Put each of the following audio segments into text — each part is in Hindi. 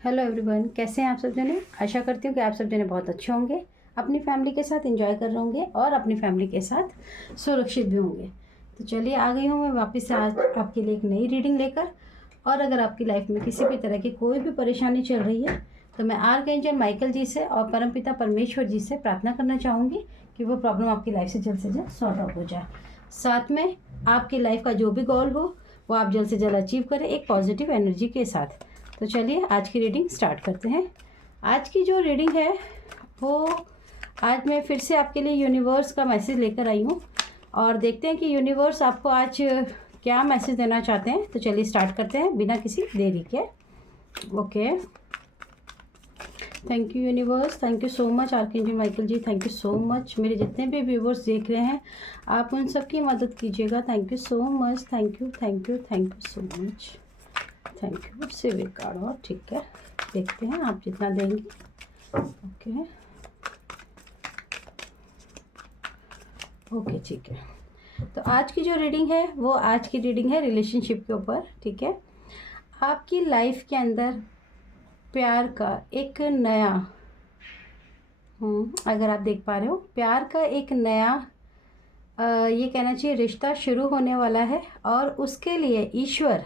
हेलो एवरीवन, कैसे हैं आप सब जने। आशा करती हूँ कि आप सब जने बहुत अच्छे होंगे, अपनी फैमिली के साथ एंजॉय कर रहे होंगे और अपनी फैमिली के साथ सुरक्षित भी होंगे। तो चलिए आ गई हूँ मैं वापस से आज आपके लिए एक नई रीडिंग लेकर। और अगर आपकी लाइफ में किसी भी तरह की कोई भी परेशानी चल रही है तो मैं आर्कएंजल माइकल जी से और परमपिता परमेश्वर जी से प्रार्थना करना चाहूँगी कि वो प्रॉब्लम आपकी लाइफ से जल्द सॉर्ट आउट हो जाए। साथ में आपकी लाइफ का जो भी गोल हो वो आप जल्द से जल्द अचीव करें एक पॉजिटिव एनर्जी के साथ। तो चलिए आज की रीडिंग स्टार्ट करते हैं। आज की जो रीडिंग है वो आज मैं फिर से आपके लिए यूनिवर्स का मैसेज लेकर आई हूँ और देखते हैं कि यूनिवर्स आपको आज क्या मैसेज देना चाहते हैं। तो चलिए स्टार्ट करते हैं बिना किसी देरी के। Okay, thank you universe, thank you so much archangel Michael ji, thank you so much. मेरे जितने भी व्यूवर्स देख रहे हैं आप उन सब की मदद कीजिएगा। Thank you so much, thank you thank you thank you so much, thank you. Civil card और ठीक है, देखते हैं आप जितना देंगी। ओके ओके ठीक है। तो आज की जो रीडिंग है वो आज की रीडिंग है रिलेशनशिप के ऊपर। ठीक है, आपकी लाइफ के अंदर प्यार का एक नया अगर आप देख पा रहे हो प्यार का एक नया ये कहना चाहिए रिश्ता शुरू होने वाला है और उसके लिए ईश्वर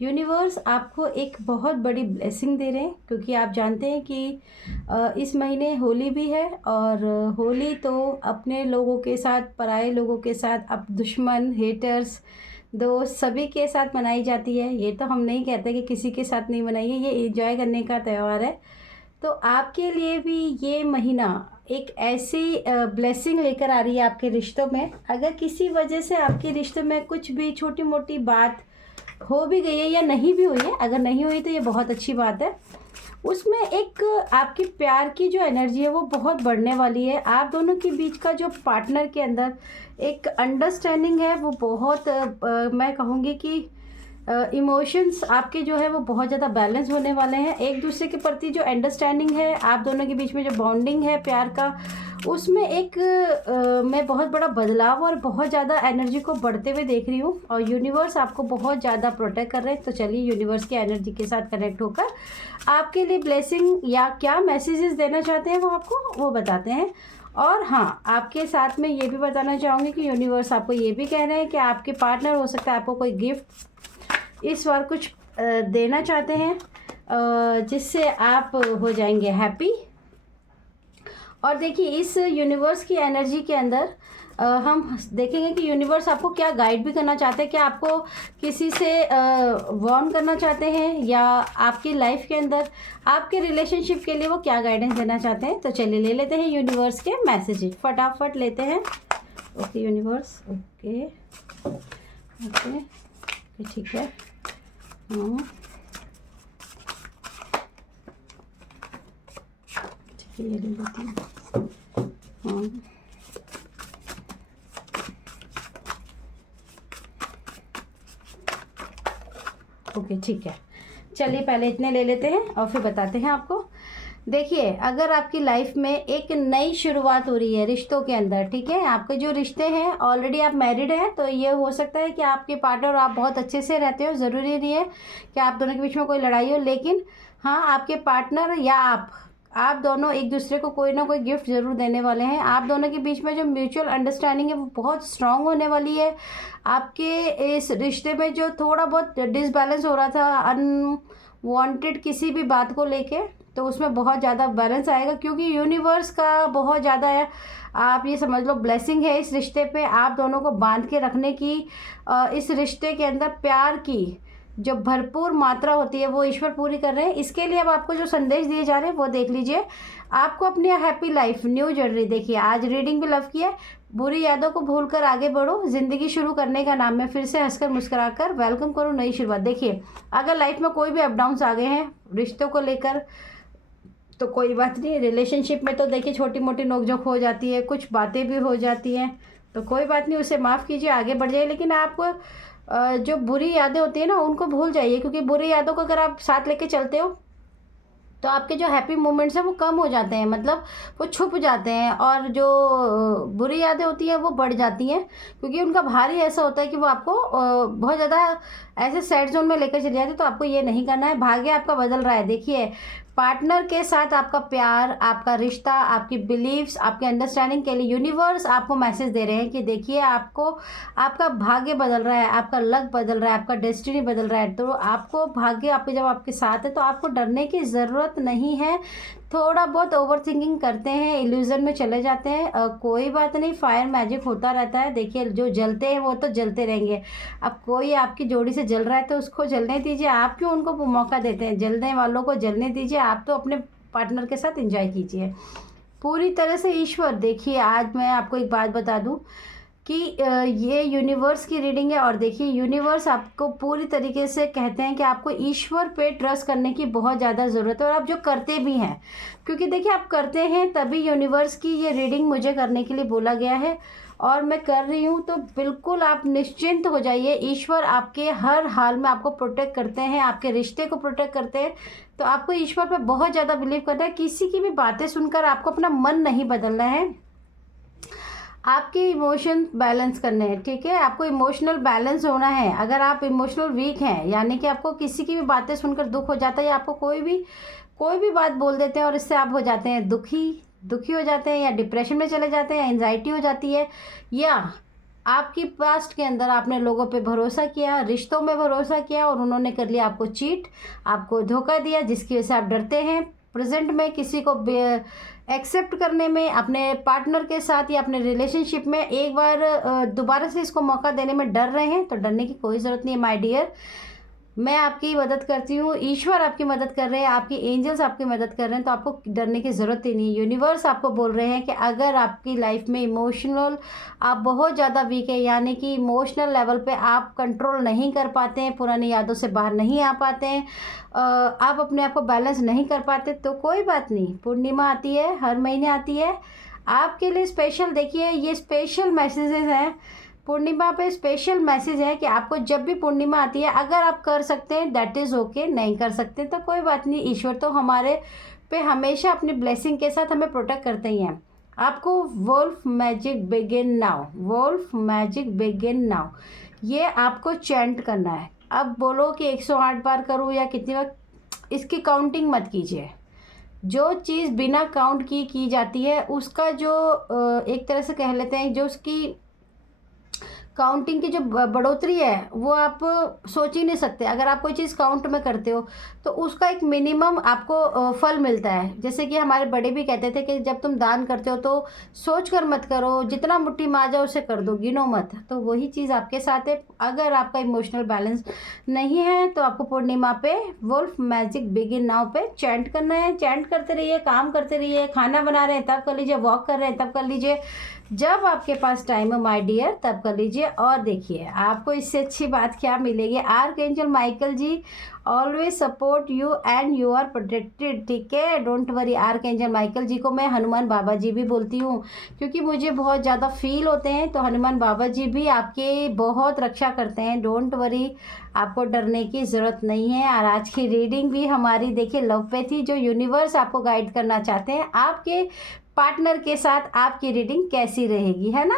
यूनिवर्स आपको एक बहुत बड़ी ब्लेसिंग दे रहे हैं, क्योंकि आप जानते हैं कि इस महीने होली भी है और होली तो अपने लोगों के साथ पराए लोगों के साथ अब दुश्मन हेटर्स दोस्त सभी के साथ मनाई जाती है। ये तो हम नहीं कहते कि किसी के साथ नहीं मनाइए, ये एंजॉय करने का त्यौहार है। तो आपके लिए भी ये महीना एक ऐसी ब्लेसिंग लेकर आ रही है आपके रिश्तों में। अगर किसी वजह से आपके रिश्तों में कुछ भी छोटी मोटी बात हो भी गई है या नहीं भी हुई है, अगर नहीं हुई तो ये बहुत अच्छी बात है, उसमें एक आपकी प्यार की जो एनर्जी है वो बहुत बढ़ने वाली है। आप दोनों के बीच का जो पार्टनर के अंदर एक अंडरस्टैंडिंग है वो बहुत मैं कहूँगी कि इमोशंस आपके जो है वो बहुत ज़्यादा बैलेंस होने वाले हैं। एक दूसरे के प्रति जो अंडरस्टैंडिंग है आप दोनों के बीच में जो बॉन्डिंग है प्यार का, उसमें एक मैं बहुत बड़ा बदलाव और बहुत ज़्यादा एनर्जी को बढ़ते हुए देख रही हूँ और यूनिवर्स आपको बहुत ज़्यादा प्रोटेक्ट कर रहे हैं। तो चलिए यूनिवर्स की एनर्जी के साथ कनेक्ट होकर आपके लिए ब्लेसिंग या क्या मैसेजेस देना चाहते हैं वो आपको वो बताते हैं। और हाँ, आपके साथ में ये भी बताना चाहूँगी कि यूनिवर्स आपको ये भी कह रहे हैं कि आपके पार्टनर हो सकता है आपको कोई गिफ्ट इस बार कुछ देना चाहते हैं जिससे आप हो जाएंगे हैप्पी। और देखिए इस यूनिवर्स की एनर्जी के अंदर हम देखेंगे कि यूनिवर्स आपको क्या गाइड भी करना चाहते हैं। क्या आपको किसी से वार्न करना चाहते हैं या आपकी लाइफ के अंदर आपके रिलेशनशिप के लिए वो क्या गाइडेंस देना चाहते हैं। तो चलिए ले लेते हैं यूनिवर्स के मैसेजेस, फटाफट लेते हैं। ओके यूनिवर्स, ओके ओके ठीक है। ठीक है, ये ले लेती हूँ। ओके ठीक है, चलिए पहले इतने ले लेते हैं और फिर बताते हैं आपको। देखिए अगर आपकी लाइफ में एक नई शुरुआत हो रही है रिश्तों के अंदर, ठीक है, आपके जो रिश्ते हैं ऑलरेडी आप मैरिड हैं तो ये हो सकता है कि आपके पार्टनर और आप बहुत अच्छे से रहते हो, ज़रूरी नहीं है कि आप दोनों के बीच में कोई लड़ाई हो, लेकिन हाँ आपके पार्टनर या आप दोनों एक दूसरे को कोई ना कोई गिफ्ट ज़रूर देने वाले हैं। आप दोनों के बीच में जो म्यूचुअल अंडरस्टैंडिंग है वो बहुत स्ट्रांग होने वाली है। आपके इस रिश्ते में जो थोड़ा बहुत डिसबैलेंस हो रहा था अनवांटेड किसी भी बात को लेके, तो उसमें बहुत ज़्यादा बैलेंस आएगा, क्योंकि यूनिवर्स का बहुत ज़्यादा है, आप ये समझ लो ब्लेसिंग है इस रिश्ते पे आप दोनों को बांध के रखने की। इस रिश्ते के अंदर प्यार की जो भरपूर मात्रा होती है वो ईश्वर पूरी कर रहे हैं। इसके लिए अब आपको जो संदेश दिए जा रहे हैं वो देख लीजिए। आपको अपनी हैप्पी लाइफ न्यू जर्नी, देखिए आज रीडिंग भी लव की है, बुरी यादों को भूलकर आगे बढ़ो, ज़िंदगी शुरू करने का नाम है, फिर से हंसकर मुस्कुराकर वेलकम करो नई शुरुआत। देखिए अगर लाइफ में कोई भी अप डाउन्स आ गए हैं रिश्तों को लेकर तो कोई बात नहीं, रिलेशनशिप में तो देखिए छोटी मोटी नोकझोंक हो जाती है, कुछ बातें भी हो जाती हैं, तो कोई बात नहीं, उसे माफ़ कीजिए आगे बढ़ जाइए। लेकिन आप जो बुरी यादें होती हैं ना उनको भूल जाइए, क्योंकि बुरी यादों को अगर आप साथ लेके चलते हो तो आपके जो हैप्पी मोमेंट्स हैं वो कम हो जाते हैं, मतलब वो छुप जाते हैं, और जो बुरी यादें होती हैं वो बढ़ जाती हैं, क्योंकि उनका भार ही ऐसा होता है कि वो आपको बहुत ज़्यादा ऐसे सैड जोन में लेकर चले जाते हैं। तो आपको ये नहीं करना है। भाग्य आपका बदल रहा है। देखिए, पार्टनर के साथ आपका प्यार, आपका रिश्ता, आपकी बिलीव्स, आपके अंडरस्टैंडिंग के लिए यूनिवर्स आपको मैसेज दे रहे हैं कि देखिए, आपको आपका भाग्य बदल रहा है, आपका लक बदल रहा है, आपका डेस्टिनी बदल रहा है। तो आपको भाग्य आपके जब आपके साथ है तो आपको डरने की ज़रूरत नहीं है। थोड़ा बहुत ओवर थिंकिंग करते हैं, इल्यूज़न में चले जाते हैं, कोई बात नहीं, फायर मैजिक होता रहता है। देखिए, जो जलते हैं वो तो जलते रहेंगे। अब कोई आपकी जोड़ी से जल रहा है तो उसको जलने दीजिए, आप क्यों उनको मौका देते हैं? जलने वालों को जलने दीजिए, आप तो अपने पार्टनर के साथ एंजॉय कीजिए पूरी तरह से। ईश्वर, देखिए, आज मैं आपको एक बात बता दूं कि ये यूनिवर्स की रीडिंग है, और देखिए, यूनिवर्स आपको पूरी तरीके से कहते हैं कि आपको ईश्वर पे ट्रस्ट करने की बहुत ज़्यादा ज़रूरत है, और आप जो करते भी हैं, क्योंकि देखिए, आप करते हैं तभी यूनिवर्स की ये रीडिंग मुझे करने के लिए बोला गया है, और मैं कर रही हूँ। तो बिल्कुल आप निश्चिंत हो जाइए, ईश्वर आपके हर हाल में आपको प्रोटेक्ट करते हैं, आपके रिश्ते को प्रोटेक्ट करते हैं। तो आपको ईश्वर पे बहुत ज़्यादा बिलीव करना है। किसी की भी बातें सुनकर आपको अपना मन नहीं बदलना है, आपके इमोशन बैलेंस करने हैं, ठीक है? आपको इमोशनल बैलेंस होना है। अगर आप इमोशनल वीक हैं, यानी कि आपको किसी की भी बातें सुनकर दुख हो जाता है, या आपको कोई भी बात बोल देते हैं और इससे आप हो जाते हैं दुखी हो जाते हैं, या डिप्रेशन में चले जाते हैं, एंजाइटी हो जाती है, या आपकी पास्ट के अंदर आपने लोगों पे भरोसा किया, रिश्तों में भरोसा किया, और उन्होंने कर लिया आपको चीट, आपको धोखा दिया, जिसकी वजह से आप डरते हैं प्रेजेंट में किसी को एक्सेप्ट करने में, अपने पार्टनर के साथ या अपने रिलेशनशिप में एक बार दोबारा से इसको मौका देने में डर रहे हैं। तो डरने की कोई ज़रूरत नहीं है माय डियर, मैं आपकी मदद करती हूँ, ईश्वर आपकी मदद कर रहे हैं, आपकी एंजल्स आपकी मदद कर रहे हैं, तो आपको डरने की ज़रूरत ही नहीं है। यूनिवर्स आपको बोल रहे हैं कि अगर आपकी लाइफ में इमोशनल आप बहुत ज़्यादा वीक है, यानी कि इमोशनल लेवल पे आप कंट्रोल नहीं कर पाते हैं, पुरानी यादों से बाहर नहीं आ पाते हैं, आप अपने आप को बैलेंस नहीं कर पाते, तो कोई बात नहीं। पूर्णिमा आती है, हर महीने आती है, आपके लिए स्पेशल। देखिए, ये स्पेशल मैसेजेस हैं, पूर्णिमा पे स्पेशल मैसेज है कि आपको जब भी पूर्णिमा आती है, अगर आप कर सकते हैं दैट इज़ ओके, नहीं कर सकते तो कोई बात नहीं। ईश्वर तो हमारे पे हमेशा अपनी ब्लेसिंग के साथ हमें प्रोटेक्ट करते ही हैं। आपको wolf magic begin now, wolf magic begin now, ये आपको चैंट करना है। अब बोलो कि 108 बार करूँ या कितनी बार, इसकी काउंटिंग मत कीजिए। जो चीज़ बिना काउंट की जाती है, उसका जो एक तरह से कह लेते हैं, जो उसकी काउंटिंग की जो बढ़ोतरी है वो आप सोच ही नहीं सकते। अगर आप कोई चीज़ काउंट में करते हो तो उसका एक मिनिमम आपको फल मिलता है। जैसे कि हमारे बड़े भी कहते थे कि जब तुम दान करते हो तो सोच कर मत करो, जितना मुट्ठी में आ जाए उसे कर दो, गिनो मत। तो वही चीज़ आपके साथ है। अगर आपका इमोशनल बैलेंस नहीं है तो आपको पूर्णिमा पे वुल्फ मैजिक बिगिन नाउ पे चैंट करना है। चैंट करते रहिए, काम करते रहिए, खाना बना रहे हैं तब कर लीजिए, वॉक कर रहे हैं तब कर लीजिए, जब आपके पास टाइम है माय डियर तब कर लीजिए। और देखिए, आपको इससे अच्छी बात क्या मिलेगी, archangel Michael ji always support you and you are protected, ठीक है? Don't worry. Archangel Michael ji को मैं हनुमान बाबा जी भी बोलती हूँ, क्योंकि मुझे बहुत ज़्यादा फील होते हैं, तो हनुमान बाबा जी भी आपके बहुत रक्षा करते हैं। डोंट वरी, आपको डरने की ज़रूरत नहीं है। और आज की रीडिंग भी हमारी देखिए लव पे थी, जो यूनिवर्स आपको गाइड करना चाहते हैं आपके पार्टनर के साथ आपकी रीडिंग कैसी रहेगी, है ना?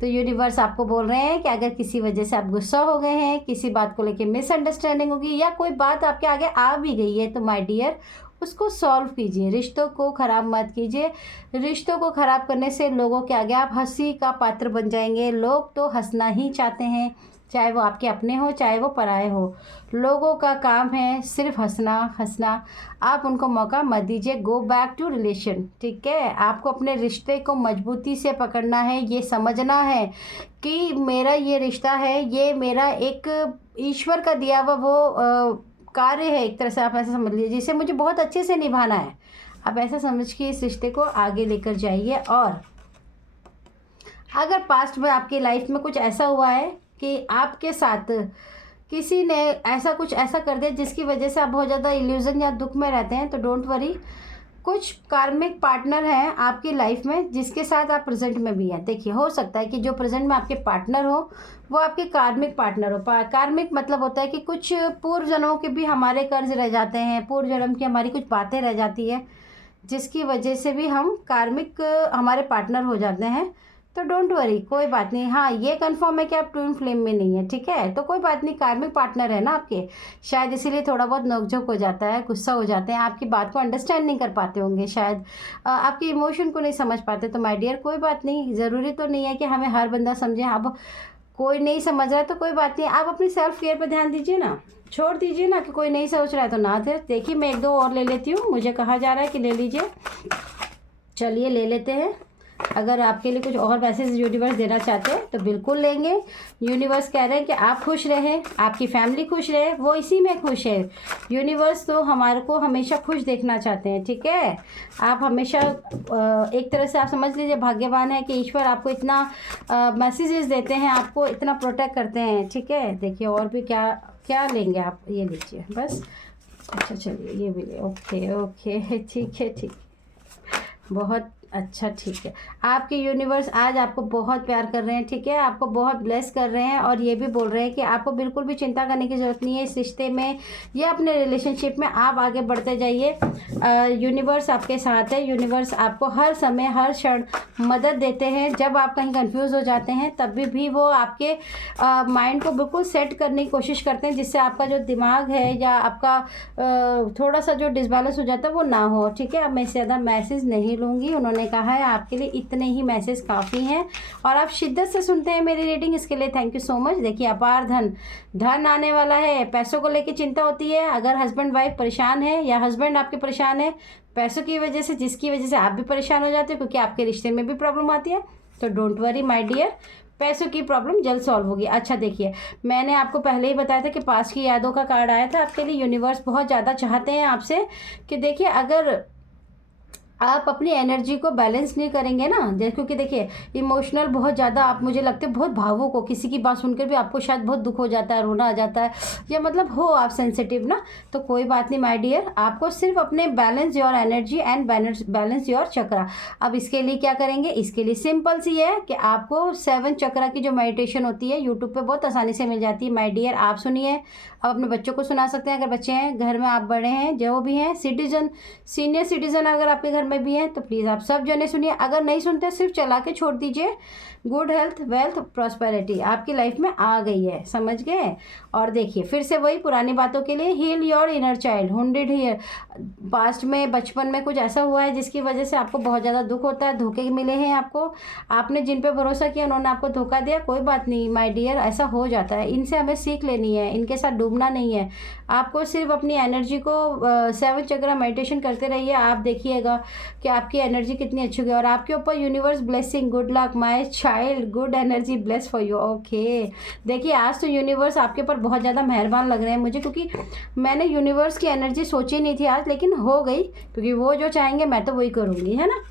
तो यूनिवर्स आपको बोल रहे हैं कि अगर किसी वजह से आप गुस्सा हो गए हैं, किसी बात को लेके मिसअंडरस्टैंडिंग होगी, या कोई बात आपके आगे आ भी गई है, तो माय डियर उसको सॉल्व कीजिए। रिश्तों को ख़राब मत कीजिए। रिश्तों को ख़राब करने से लोगों के आगे आप हंसी का पात्र बन जाएंगे। लोग तो हंसना ही चाहते हैं, चाहे वो आपके अपने हो चाहे वो पराए हो। लोगों का काम है सिर्फ हंसना। आप उनको मौका मत दीजिए। गो बैक टू रिलेशन, ठीक है? आपको अपने रिश्ते को मजबूती से पकड़ना है। ये समझना है कि मेरा ये रिश्ता है, ये मेरा एक ईश्वर का दिया हुआ वो कार्य है, एक तरह से आप ऐसा समझ लीजिए, जिसे मुझे बहुत अच्छे से निभाना है। आप ऐसा समझ के इस रिश्ते को आगे लेकर जाइए। और अगर पास्ट में आपकी लाइफ में कुछ ऐसा हुआ है कि आपके साथ किसी ने कुछ ऐसा कर दिया जिसकी वजह से आप बहुत ज़्यादा इल्यूज़न या दुख में रहते हैं, तो डोंट वरी, कुछ कार्मिक पार्टनर हैं आपकी लाइफ में जिसके साथ आप प्रेजेंट में भी हैं। देखिए, हो सकता है कि जो प्रेजेंट में आपके पार्टनर हो वो आपके कार्मिक पार्टनर हो। कार्मिक मतलब होता है कि कुछ पूर्व जन्मों के भी हमारे कर्ज रह जाते हैं, पूर्व जन्म की हमारी कुछ बातें रह जाती है जिसकी वजह से भी हम कार्मिक हमारे पार्टनर हो जाते हैं। तो डोंट वरी, कोई बात नहीं। हाँ, ये कंफर्म है कि आप ट्विन फ्लेम में नहीं है, ठीक है। तो कोई बात नहीं, कार्मिक पार्टनर है ना आपके, शायद इसीलिए थोड़ा बहुत नोकझोंक हो जाता है, गुस्सा हो जाते हैं, आपकी बात को अंडरस्टैंड नहीं कर पाते होंगे, शायद आपकी इमोशन को नहीं समझ पाते। तो माय डियर, कोई बात नहीं, ज़रूरी तो नहीं है कि हमें हर बंदा समझे। अब कोई नहीं समझ रहा है तो कोई बात नहीं, आप अपनी सेल्फ केयर पर ध्यान दीजिए ना, छोड़ दीजिए ना कि कोई नहीं सोच रहा है तो ना थे। देखिए, मैं 1-2 और ले लेती हूँ, मुझे कहा जा रहा है कि ले लीजिए। चलिए ले लेते हैं। अगर आपके लिए कुछ और मैसेज यूनिवर्स देना चाहते हैं तो बिल्कुल लेंगे। यूनिवर्स कह रहे हैं कि आप खुश रहें, आपकी फैमिली खुश रहे, वो इसी में खुश है। यूनिवर्स तो हमारे को हमेशा खुश देखना चाहते हैं, ठीक है। आप हमेशा एक तरह से आप समझ लीजिए भाग्यवान है कि ईश्वर आपको इतना मैसेजेस देते हैं, आपको इतना प्रोटेक्ट करते हैं, ठीक है। देखिए, और भी क्या क्या लेंगे आप, ये लीजिए बस। अच्छा चलिए, ये भी ले। ओके ओके, ठीक है, ठीक, बहुत अच्छा, ठीक है। आपके यूनिवर्स आज आपको बहुत प्यार कर रहे हैं, ठीक है, आपको बहुत ब्लेस कर रहे हैं और ये भी बोल रहे हैं कि आपको बिल्कुल भी चिंता करने की ज़रूरत नहीं है इस रिश्ते में या अपने रिलेशनशिप में। आप आगे बढ़ते जाइए, यूनिवर्स आपके साथ है। यूनिवर्स आपको हर समय हर क्षण मदद देते हैं। जब आप कहीं कंफ्यूज हो जाते हैं तब भी वो आपके माइंड को बिल्कुल सेट करने की कोशिश करते हैं, जिससे आपका जो दिमाग है या आपका थोड़ा सा जो डिसबैलेंस हो जाता है वो ना हो, ठीक है। अब मैं इससे ज़्यादा मैसेज नहीं लूँगी, उन्होंने कहा है आपके लिए इतने ही मैसेज काफ़ी हैं और आप शिद्दत से सुनते हैं मेरी रीडिंग, इसके लिए थैंक यू सो मच। देखिए, अपार धन आने वाला है। पैसों को लेकर चिंता होती है, अगर हस्बैंड वाइफ परेशान है या हस्बैंड आपके परेशान है पैसों की वजह से, जिसकी वजह से आप भी परेशान हो जाते हो क्योंकि आपके रिश्ते में भी प्रॉब्लम आती है, तो डोंट वरी माय डियर, पैसों की प्रॉब्लम जल्द सॉल्व होगी। अच्छा देखिए, मैंने आपको पहले ही बताया था कि पास की यादों का कार्ड आया था आपके लिए। यूनिवर्स बहुत ज़्यादा चाहते हैं आपसे कि देखिए, अगर आप अपनी एनर्जी को बैलेंस नहीं करेंगे ना, जैसे क्योंकि देखिए इमोशनल बहुत ज़्यादा आप, मुझे लगता है बहुत भावुक हो, किसी की बात सुनकर भी आपको शायद बहुत दुख हो जाता है, रोना आ जाता है, या मतलब हो आप सेंसिटिव ना, तो कोई बात नहीं माय डियर, आपको सिर्फ अपने balance your energy and balance your chakra. अब इसके लिए क्या करेंगे, इसके लिए सिंपल सी है कि आपको 7 चक्रा की जो मेडिटेशन होती है यूट्यूब पर बहुत आसानी से मिल जाती है माय डियर, आप सुनिए। आप अपने बच्चों को सुना सकते हैं, अगर बच्चे हैं घर में, आप बड़े हैं, जो भी हैं, सिटीजन, सीनियर सिटीजन अगर आपके घर में भी हैं तो प्लीज़ आप सब जने सुनिए। अगर नहीं सुनते सिर्फ चला के छोड़ दीजिए। गुड हेल्थ, वेल्थ, प्रॉस्पेरिटी आपकी लाइफ में आ गई है, समझ गए। और देखिए, फिर से वही पुरानी बातों के लिए, heal your inner child, hundred here. Past में, बचपन में कुछ ऐसा हुआ है जिसकी वजह से आपको बहुत ज़्यादा दुख होता है, धोखे मिले हैं आपको, आपने जिन पे भरोसा किया उन्होंने आपको धोखा दिया। कोई बात नहीं माय डियर, ऐसा हो जाता है, इनसे हमें सीख लेनी है, इनके साथ डूबना नहीं है। आपको सिर्फ अपनी एनर्जी को 7 चक्रा मेडिटेशन करते रहिए, आप देखिएगा कि आपकी एनर्जी कितनी अच्छी होगी और आपके ऊपर universe blessing, good luck my child, good energy bless for you. Okay, देखिए आज तो यूनिवर्स आपके ऊपर बहुत ज़्यादा मेहरबान लग रहे हैं मुझे, क्योंकि मैंने यूनिवर्स की एनर्जी सोची नहीं थी आज, लेकिन हो गई, क्योंकि वो जो चाहेंगे मैं तो वही करूँगी, है ना।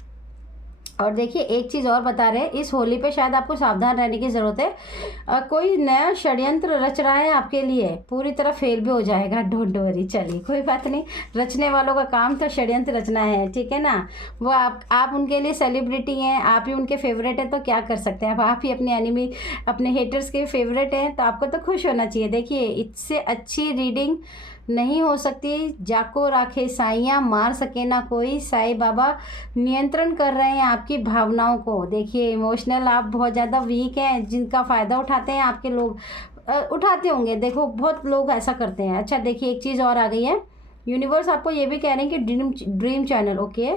और देखिए, एक चीज़ और बता रहे हैं, इस होली पे शायद आपको सावधान रहने की ज़रूरत है। कोई नया षड्यंत्र रच रहा है आपके लिए, पूरी तरह फेल भी हो जाएगा, डोंट वरी। चलिए कोई बात नहीं, रचने वालों का काम तो षड्यंत्र रचना है, ठीक है ना। वो आप उनके लिए सेलिब्रिटी हैं, आप ही उनके फेवरेट हैं, तो क्या कर सकते हैं। अब आप ही अपने एनिमी, अपने हेटर्स के फेवरेट हैं, तो आपको तो खुश होना चाहिए। देखिए, इससे अच्छी रीडिंग नहीं हो सकती। जाको राखे साइयाँ, मार सके ना कोई, साईं बाबा नियंत्रण कर रहे हैं आपकी भावनाओं को। देखिए, इमोशनल आप बहुत ज़्यादा वीक हैं, जिनका फ़ायदा उठाते हैं आपके लोग, उठाते होंगे, देखो बहुत लोग ऐसा करते हैं। अच्छा देखिए, एक चीज़ और आ गई है, यूनिवर्स आपको ये भी कह रहे हैं कि dream channel, okay,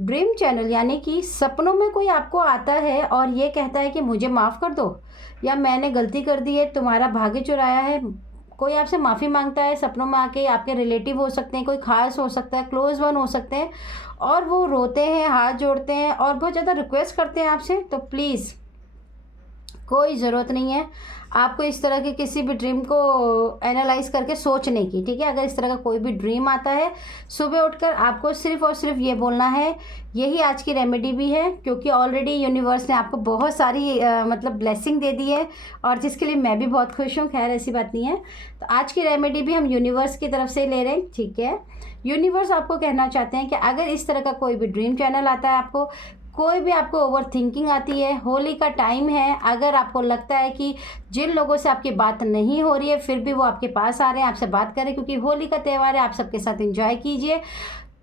dream channel यानी कि सपनों में कोई आपको आता है और ये कहता है कि मुझे माफ़ कर दो, या मैंने गलती कर दी है, तुम्हारा भाग्य चुराया है। कोई आपसे माफ़ी मांगता है सपनों में आके, आपके रिलेटिव हो सकते हैं, कोई खास हो सकता है, क्लोज वन हो सकते हैं, और वो रोते हैं, हाथ जोड़ते हैं और बहुत ज़्यादा रिक्वेस्ट करते हैं आपसे। तो प्लीज़ कोई ज़रूरत नहीं है आपको इस तरह के किसी भी ड्रीम को एनालाइज करके सोचने की, ठीक है। अगर इस तरह का कोई भी ड्रीम आता है, सुबह उठकर आपको सिर्फ और सिर्फ ये बोलना है, यही आज की रेमेडी भी है, क्योंकि ऑलरेडी यूनिवर्स ने आपको बहुत सारी मतलब ब्लेसिंग दे दी है, और जिसके लिए मैं भी बहुत खुश हूँ। खैर ऐसी बात नहीं है, तो आज की रेमेडी भी हम यूनिवर्स की तरफ से ले रहे हैं, ठीक है। यूनिवर्स आपको कहना चाहते हैं कि अगर इस तरह का कोई भी ड्रीम चैनल आता है, आपको कोई भी आपको ओवर थिंकिंग आती है, होली का टाइम है, अगर आपको लगता है कि जिन लोगों से आपकी बात नहीं हो रही है फिर भी वो आपके पास आ रहे हैं, आपसे बात करें, क्योंकि होली का त्यौहार है, आप सबके साथ एंजॉय कीजिए।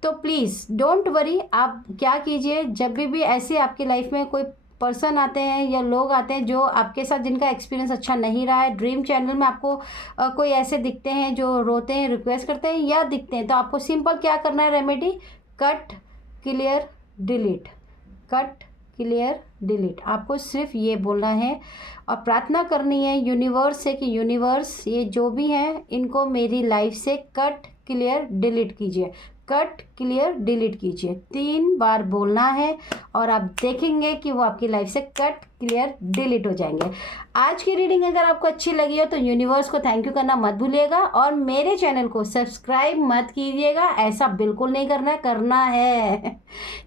तो प्लीज़ डोंट वरी, आप क्या कीजिए, जब भी ऐसे आपकी लाइफ में कोई पर्सन आते हैं या लोग आते हैं जो आपके साथ जिनका एक्सपीरियंस अच्छा नहीं रहा है, ड्रीम चैनल में आपको कोई ऐसे दिखते हैं जो रोते हैं, रिक्वेस्ट करते हैं या दिखते हैं, तो आपको सिंपल क्या करना है remedy, cut clear delete, cut clear delete, आपको सिर्फ ये बोलना है और प्रार्थना करनी है यूनिवर्स से कि यूनिवर्स ये जो भी हैं इनको मेरी लाइफ से कट क्लियर डिलीट कीजिए, कट क्लियर डिलीट कीजिए, 3 बार बोलना है और आप देखेंगे कि वो आपकी लाइफ से कट क्लियर डिलीट हो जाएंगे। आज की रीडिंग अगर आपको अच्छी लगी हो तो यूनिवर्स को थैंक यू करना मत भूलिएगा और मेरे चैनल को सब्सक्राइब मत कीजिएगा, ऐसा बिल्कुल नहीं करना है, करना है।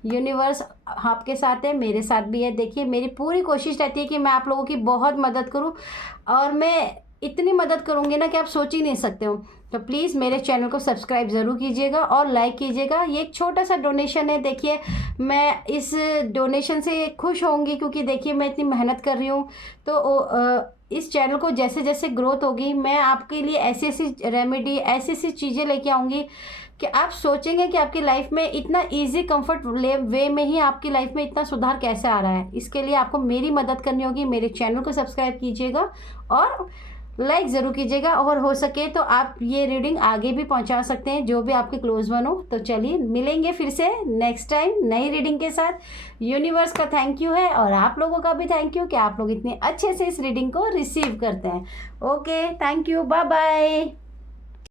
यूनिवर्स आपके साथ है, मेरे साथ भी है। देखिए मेरी पूरी कोशिश रहती है कि मैं आप लोगों की बहुत मदद करूं और मैं इतनी मदद करूंगी ना कि आप सोच ही नहीं सकते हो। तो प्लीज़ मेरे चैनल को सब्सक्राइब ज़रूर कीजिएगा और लाइक कीजिएगा। ये एक छोटा सा डोनेशन है, देखिए मैं इस डोनेशन से खुश होंगी क्योंकि देखिए मैं इतनी मेहनत कर रही हूँ। तो इस चैनल को जैसे जैसे ग्रोथ होगी मैं आपके लिए ऐसी ऐसी रेमेडी, ऐसी ऐसी चीज़ें लेके आऊँगी कि आप सोचेंगे कि आपकी लाइफ में इतना इजी कंफर्ट वे में ही आपकी लाइफ में इतना सुधार कैसे आ रहा है। इसके लिए आपको मेरी मदद करनी होगी, मेरे चैनल को सब्सक्राइब कीजिएगा और लाइक ज़रूर कीजिएगा और हो सके तो आप ये रीडिंग आगे भी पहुंचा सकते हैं जो भी आपके क्लोज वन हो। तो चलिए मिलेंगे फिर से नेक्स्ट टाइम नई रीडिंग के साथ। यूनिवर्स का थैंक यू है और आप लोगों का भी थैंक यू कि आप लोग इतने अच्छे से इस रीडिंग को रिसीव करते हैं। Okay, thank you, bye bye.